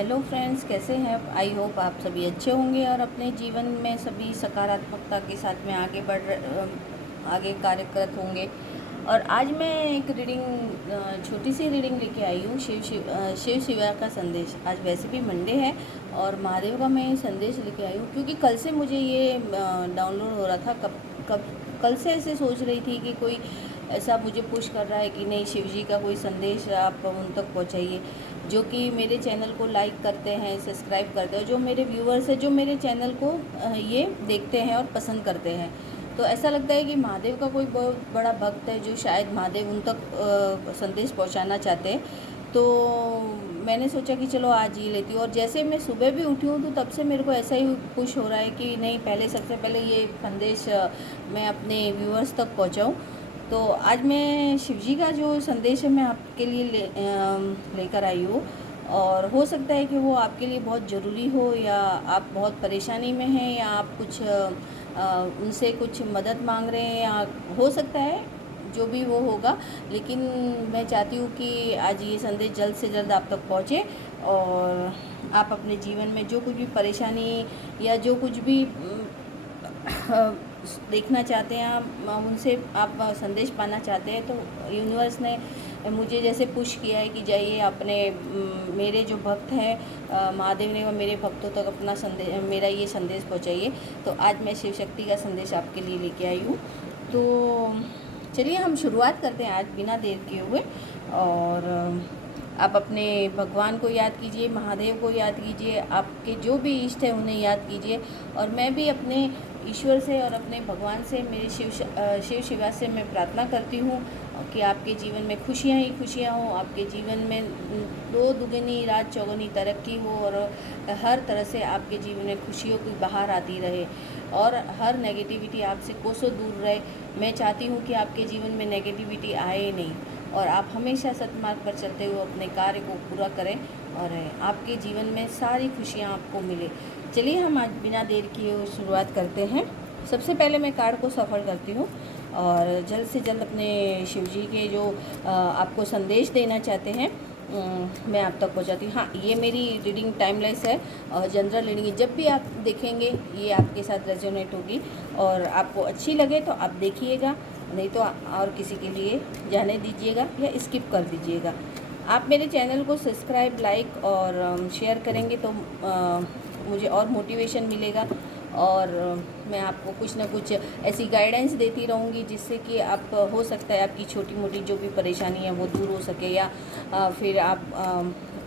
Hello friends, कैसे हैं आप? आई होप आप सभी अच्छे होंगे और अपने जीवन में सभी सकारात्मकता के साथ में आगे कार्यरत होंगे। और आज मैं एक छोटी सी रीडिंग लेके आई हूँ। शिव शिवा का संदेश। आज वैसे भी मंडे है और महादेव का मैं संदेश लेके आई हूँ, क्योंकि कल से मुझे ये डाउनलोड हो रहा था। कब कल से ऐसे सोच रही थी कि कोई ऐसा मुझे पुश कर रहा है कि नहीं, शिव जी का कोई संदेश आप उन तक पहुँचाइए, जो कि मेरे चैनल को लाइक करते हैं, सब्सक्राइब करते हैं, जो मेरे व्यूअर्स हैं, जो मेरे चैनल को ये देखते हैं और पसंद करते हैं। तो ऐसा लगता है कि महादेव का कोई बहुत बड़ा भक्त है, जो शायद महादेव उन तक संदेश पहुंचाना चाहते हैं। तो मैंने सोचा कि चलो आज ये लेती हूँ। और जैसे मैं सुबह भी उठी हूँ तो तब से मेरे को ऐसा ही पुश हो रहा है कि नहीं, पहले सबसे पहले ये संदेश मैं अपने व्यूअर्स तक पहुँचाऊँ। तो आज मैं शिवजी का जो संदेश है मैं आपके लिए लेकर आई हूँ। और हो सकता है कि वो आपके लिए बहुत ज़रूरी हो, या आप बहुत परेशानी में हैं, या आप कुछ उनसे कुछ मदद मांग रहे हैं, या हो सकता है जो भी वो होगा। लेकिन मैं चाहती हूँ कि आज ये संदेश जल्द से जल्द आप तक पहुँचे, और आप अपने जीवन में जो कुछ भी परेशानी या जो कुछ भी देखना चाहते हैं, आप उनसे आप संदेश पाना चाहते हैं, तो यूनिवर्स ने मुझे जैसे पुश किया है कि जाइए अपने मेरे जो भक्त हैं, महादेव ने वो मेरे भक्तों तक अपना संदेश, मेरा ये संदेश पहुंचाइए। तो आज मैं शिव शक्ति का संदेश आपके लिए लेके आई हूँ। तो चलिए हम शुरुआत करते हैं आज बिना देर किए हुए। और आप अपने भगवान को याद कीजिए, महादेव को याद कीजिए, आपके जो भी इष्ट है उन्हें याद कीजिए। और मैं भी अपने ईश्वर से और अपने भगवान से, मेरे शिव शिवा से मैं प्रार्थना करती हूँ कि आपके जीवन में खुशियाँ ही खुशियाँ हों, आपके जीवन में दो दुगनी रात चौगुनी तरक्की हो, और हर तरह से आपके जीवन में खुशियों की बहार आती रहे, और हर नेगेटिविटी आपसे कोसों दूर रहे। मैं चाहती हूँ कि आपके जीवन में नेगेटिविटी आए नहीं, और आप हमेशा सतमार्ग पर चलते हुए अपने कार्य को पूरा करें, और आपके जीवन में सारी खुशियाँ आपको मिले। चलिए हम आज बिना देर किए शुरुआत करते हैं। सबसे पहले मैं कार्ड को सफल करती हूँ, और जल्द से जल्द अपने शिवजी के जो आपको संदेश देना चाहते हैं मैं आप तक पहुँचाती हूँ। हाँ, ये मेरी रीडिंग टाइमलेस है और जनरल रीडिंग है। जब भी आप देखेंगे ये आपके साथ रेजोनेट होगी, और आपको अच्छी लगे तो आप देखिएगा, नहीं तो और किसी के लिए जाने दीजिएगा या स्किप कर दीजिएगा। आप मेरे चैनल को सब्सक्राइब, लाइक और शेयर करेंगे तो मुझे और मोटिवेशन मिलेगा, और मैं आपको कुछ ना कुछ ऐसी गाइडेंस देती रहूँगी जिससे कि आप, हो सकता है आपकी छोटी मोटी जो भी परेशानी है वो दूर हो सके, या फिर आप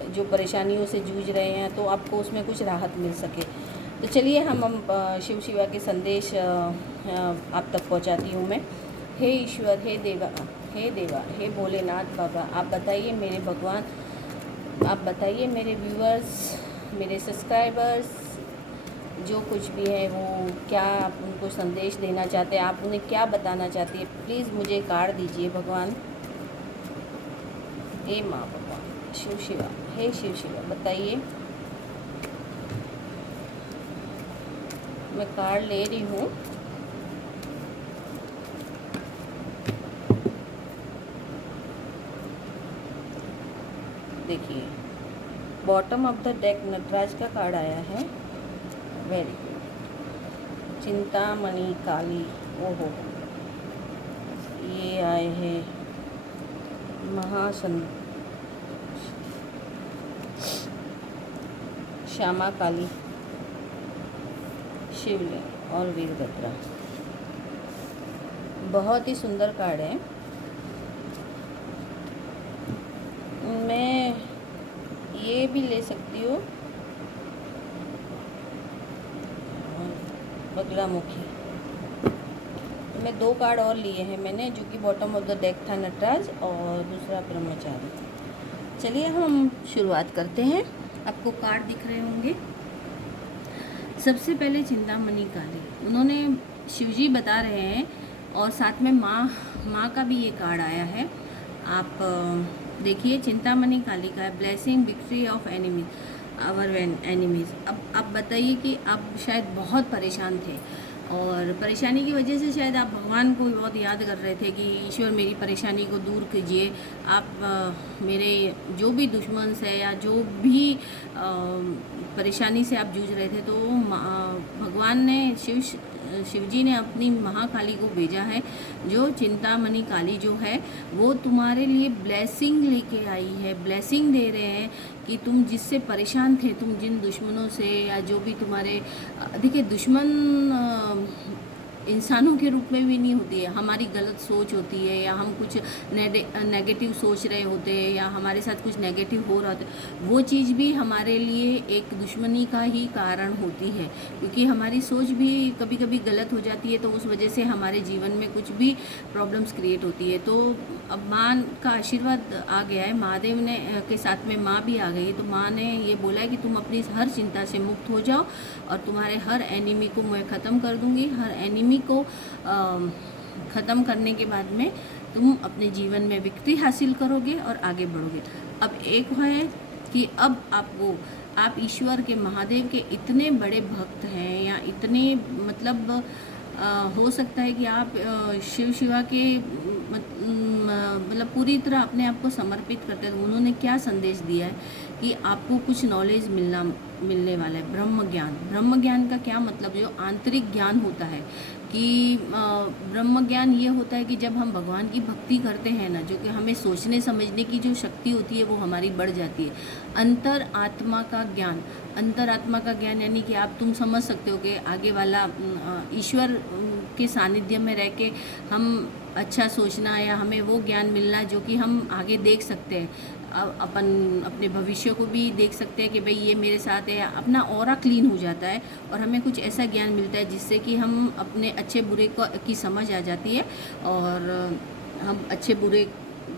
जो परेशानियों से जूझ रहे हैं तो आपको उसमें कुछ राहत मिल सके। तो चलिए हम शिव शिवा के संदेश आप तक पहुंचाती हूँ मैं। हे ईश्वर, हे देवा, हे भोलेनाथ बाबा, आप बताइए मेरे भगवान, आप बताइए मेरे व्यूअर्स, मेरे सब्सक्राइबर्स, जो कुछ भी है वो क्या आप उनको संदेश देना चाहते हैं, आप उन्हें क्या बताना चाहती है। प्लीज़ मुझे कार्ड दीजिए भगवान। हे माँ भगवान शिव शिवा, हे शिव शिवा, बताइए। मैं कार्ड ले रही हूँ। देखिए, bottom of the deck Nataraj का कार्ड आया है। Very good. चिंतामणि काली, ओहो, ये आए हैं श्यामा काली, शिवलिंग और वीरभद्रा। बहुत ही सुंदर कार्ड है। मैं ये भी ले सकती हूँ, बगलामुखी। मैं दो कार्ड और लिए हैं मैंने, जो कि बॉटम ऑफ द डेक था नटराज और दूसरा ब्रह्मचारी। चलिए हम शुरुआत करते हैं। आपको कार्ड दिख रहे होंगे। सबसे पहले चिंतामणि काली, उन्होंने शिवजी बता रहे हैं, और साथ में माँ का भी ये कार्ड आया है। आप देखिए, चिंतामणि काली का है blessing victory of enemies, our enemies. अब आप बताइए कि आप शायद बहुत परेशान थे और परेशानी की वजह से शायद आप भगवान को बहुत याद कर रहे थे कि ईश्वर मेरी परेशानी को दूर कीजिए। आप मेरे जो भी दुश्मन से या जो भी परेशानी से आप जूझ रहे थे, तो भगवान ने शिव जी ने अपनी महाकाली को भेजा है, जो चिंतामणि काली जो है वो तुम्हारे लिए ब्लेसिंग लेके आई है, ब्लेसिंग दे रहे हैं कि तुम जिससे परेशान थे, तुम जिन दुश्मनों से या जो भी तुम्हारे, देखिए दुश्मन इंसानों के रूप में भी नहीं होती है, हमारी गलत सोच होती है या हम कुछ नेगेटिव सोच रहे होते हैं या हमारे साथ कुछ नेगेटिव हो रहा होता है, वो चीज़ भी हमारे लिए एक दुश्मनी का ही कारण होती है, क्योंकि हमारी सोच भी कभी कभी गलत हो जाती है, तो उस वजह से हमारे जीवन में कुछ भी प्रॉब्लम्स क्रिएट होती है। तो अब माँ का आशीर्वाद आ गया है, महादेव ने के साथ में माँ भी आ गई है, तो माँ ने ये बोला है कि तुम अपनी हर चिंता से मुक्त हो जाओ और तुम्हारे हर एनिमी को मैं ख़त्म कर दूँगी। हर एनिमी को ख़त्म करने के बाद में तुम अपने जीवन में विक्ट्री हासिल करोगे और आगे बढ़ोगे। अब एक है कि अब आप ईश्वर के, महादेव के इतने बड़े भक्त हैं या इतने मतलब हो सकता है कि आप शिव शिवा के मतलब पूरी तरह अपने आप को समर्पित करते हैं। उन्होंने क्या संदेश दिया है कि आपको कुछ नॉलेज मिलने वाला है, ब्रह्म ज्ञान का क्या मतलब, जो आंतरिक ज्ञान होता है कि ब्रह्म ज्ञान ये होता है कि जब हम भगवान की भक्ति करते हैं ना, जो कि हमें सोचने समझने की जो शक्ति होती है वो हमारी बढ़ जाती है। अंतर आत्मा का ज्ञान यानी कि तुम समझ सकते हो कि आगे वाला ईश्वर के सानिध्य में रह के हम अच्छा सोचना या हमें वो ज्ञान मिलना जो कि हम आगे देख सकते हैं, अपने भविष्य को भी देख सकते हैं कि भाई ये मेरे साथ है, अपना ऑरा क्लीन हो जाता है और हमें कुछ ऐसा ज्ञान मिलता है जिससे कि हम अपने अच्छे बुरे की समझ आ जाती है और हम अच्छे बुरे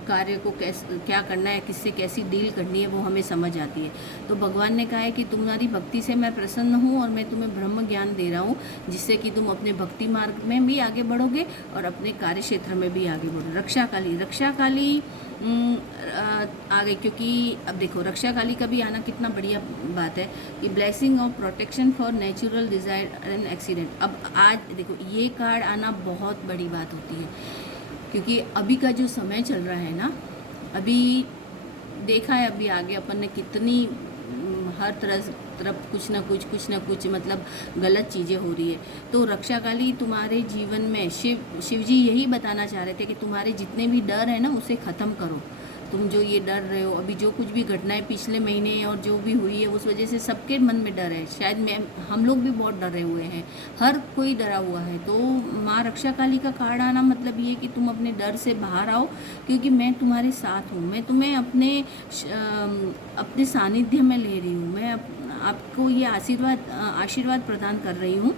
कार्य को क्या करना है, किससे कैसी डील करनी है, वो हमें समझ आती है। तो भगवान ने कहा है कि तुम्हारी भक्ति से मैं प्रसन्न हूँ और मैं तुम्हें ब्रह्म ज्ञान दे रहा हूँ, जिससे कि तुम अपने भक्ति मार्ग में भी आगे बढ़ोगे और अपने कार्य क्षेत्र में भी आगे बढ़ो। रक्षा काली आ गई, क्योंकि अब देखो रक्षा काली का भी आना कितना बढ़िया बात है कि blessing of protection for natural desire and accident. अब आज देखो ये कार्ड आना बहुत बड़ी बात होती है, क्योंकि अभी का जो समय चल रहा है ना, अभी देखा है अभी आगे अपन ने कितनी हर तरफ कुछ ना कुछ मतलब गलत चीज़ें हो रही है। तो रक्षा काली तुम्हारे जीवन में शिव जी यही बताना चाह रहे थे कि तुम्हारे जितने भी डर है ना उसे ख़त्म करो। तुम जो ये डर रहे हो, अभी जो कुछ भी घटनाएं पिछले महीने और जो भी हुई है उस वजह से सबके मन में डर है, शायद हम लोग भी बहुत डरे हुए हैं, हर कोई डरा हुआ है। तो माँ रक्षा काली का कार्ड आना मतलब ये कि तुम अपने डर से बाहर आओ, क्योंकि मैं तुम्हारे साथ हूँ, मैं तुम्हें अपने सानिध्य में ले रही हूँ, मैं आपको ये आशीर्वाद प्रदान कर रही हूँ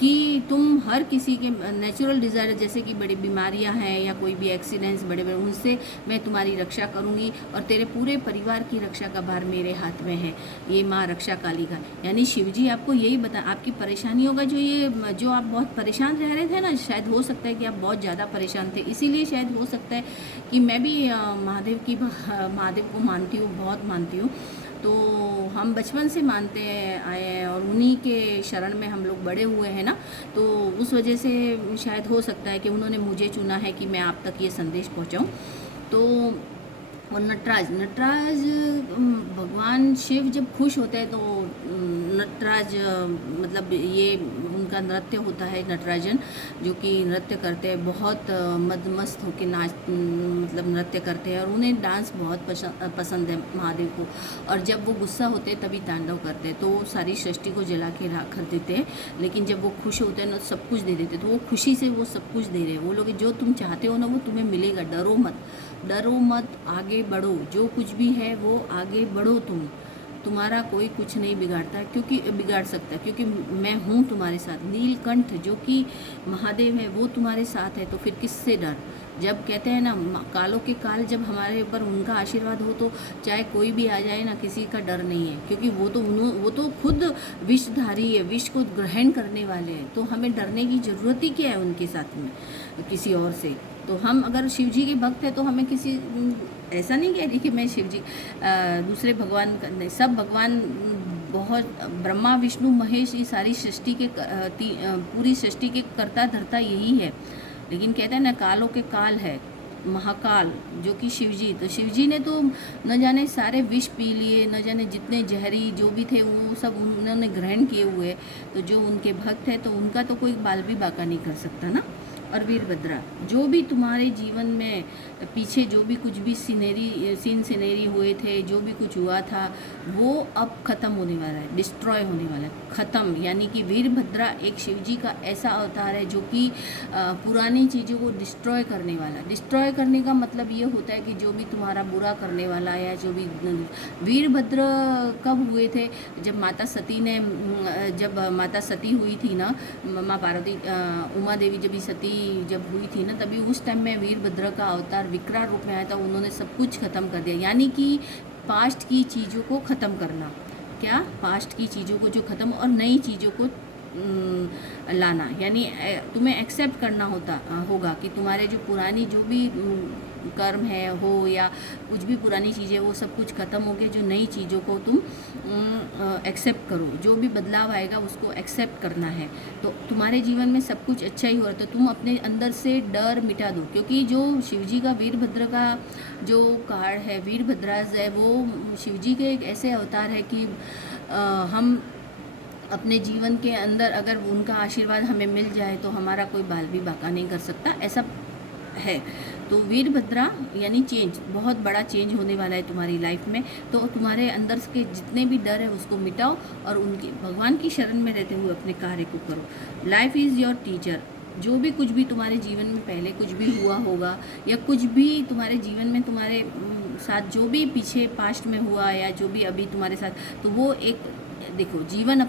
कि तुम हर किसी के नेचुरल डिज़ायर, जैसे कि बड़ी बीमारियां हैं या कोई भी एक्सीडेंट्स बड़े उनसे मैं तुम्हारी रक्षा करूंगी और तेरे पूरे परिवार की रक्षा का भार मेरे हाथ में है। ये माँ रक्षा काली का यानी शिव जी आपको यही बता, आपकी परेशानियों का जो आप बहुत परेशान रह रहे थे ना, शायद हो सकता है कि आप बहुत ज़्यादा परेशान थे, इसीलिए शायद हो सकता है कि मैं भी महादेव को मानती हूँ, बहुत मानती हूँ। तो हम बचपन से मानते आए हैं और उन्हीं के शरण में हम लोग बड़े हुए हैं ना, तो उस वजह से शायद हो सकता है कि उन्होंने मुझे चुना है कि मैं आप तक ये संदेश पहुंचाऊं। तो और नटराज भगवान शिव जब खुश होते हैं तो नटराज मतलब ये उनका नृत्य होता है, नटराजन जो कि नृत्य करते हैं, बहुत मदमस्त होकर मतलब नृत्य करते हैं और उन्हें डांस बहुत पसंद है महादेव को। और जब वो गुस्सा होते हैं तभी तांडव करते हैं, तो सारी सृष्टि को जला के राख कर देते हैं, लेकिन जब वो खुश होते हैं ना सब कुछ दे देते हैं। तो वो खुशी से वो सब कुछ दे रहे हैं, वो लोग जो तुम चाहते हो ना वो तुम्हें मिलेगा, डरो मत, आगे बढ़ो, जो कुछ भी है वो आगे बढ़ो, तुम्हारा कोई कुछ नहीं बिगाड़ता, क्योंकि बिगाड़ सकता, क्योंकि मैं हूँ तुम्हारे साथ। नीलकंठ जो कि महादेव है वो तुम्हारे साथ है, तो फिर किससे डर। जब कहते हैं ना कालों के काल जब हमारे ऊपर उनका आशीर्वाद हो तो चाहे कोई भी आ जाए ना, किसी का डर नहीं है, क्योंकि वो तो खुद विषधारी है, विष को ग्रहण करने वाले हैं। तो हमें डरने की ज़रूरत ही क्या है उनके साथ में, किसी और से। तो हम अगर शिव जी के भक्त हैं तो हमें ऐसा नहीं कह रही कि मैं शिव जी दूसरे भगवान नहीं, सब भगवान बहुत ब्रह्मा विष्णु महेश ये सारी सृष्टि के पूरी सृष्टि के कर्ता धर्ता यही है। लेकिन कहते हैं ना कालों के काल है महाकाल जो कि शिवजी, तो शिवजी ने तो न जाने सारे विष पी लिए, न जाने जितने जहरी जो भी थे वो सब उन्होंने ग्रहण किए हुए। तो जो उनके भक्त है तो उनका तो कोई बाल भी बाका नहीं कर सकता ना। और वीरभद्रा जो भी तुम्हारे जीवन में पीछे जो भी कुछ भी सीन सिनेरी हुए थे, जो भी कुछ हुआ था वो अब ख़त्म होने वाला है, डिस्ट्रॉय होने वाला है, ख़त्म। यानी कि वीरभद्रा एक शिवजी का ऐसा अवतार है जो कि पुरानी चीज़ों को डिस्ट्रॉय करने वाला। डिस्ट्रॉय करने का मतलब ये होता है कि जो भी तुम्हारा बुरा करने वाला या जो भी वीरभद्र कब हुए थे, जब माता सती हुई थी ना, माँ पार्वती उमा देवी जब हुई थी ना, तभी उस टाइम में वीरभद्र का अवतार विकराल रूप में आया था। उन्होंने सब कुछ ख़त्म कर दिया, यानी कि पास्ट की चीज़ों को ख़त्म करना। क्या पास्ट की चीज़ों को जो ख़त्म और नई चीज़ों को लाना, यानी तुम्हें एक्सेप्ट करना होगा कि तुम्हारे जो पुरानी जो भी कर्म है हो या कुछ भी पुरानी चीज़ें वो सब कुछ ख़त्म हो गया। जो नई चीज़ों को तुम एक्सेप्ट करो, जो भी बदलाव आएगा उसको एक्सेप्ट करना है। तो तुम्हारे जीवन में सब कुछ अच्छा ही हो रहा है, तो तुम अपने अंदर से डर मिटा दो। क्योंकि जो शिवजी का वीरभद्र का जो कार्ड है, वीरभद्राज है, वो शिवजी के एक ऐसे अवतार है कि हम अपने जीवन के अंदर अगर उनका आशीर्वाद हमें मिल जाए तो हमारा कोई बाल भी बाका नहीं कर सकता, ऐसा है। तो वीरभद्रा यानी चेंज, बहुत बड़ा चेंज होने वाला है तुम्हारी लाइफ में। तो तुम्हारे अंदर के जितने भी डर है उसको मिटाओ और उनके भगवान की शरण में रहते हुए अपने कार्य को करो। Life is your teacher. जो भी कुछ भी तुम्हारे जीवन में पहले कुछ भी हुआ होगा या कुछ भी तुम्हारे जीवन में तुम्हारे साथ जो भी पीछे पास्ट में हुआ या जो भी अभी तुम्हारे साथ, तो वो एक देखो जीवन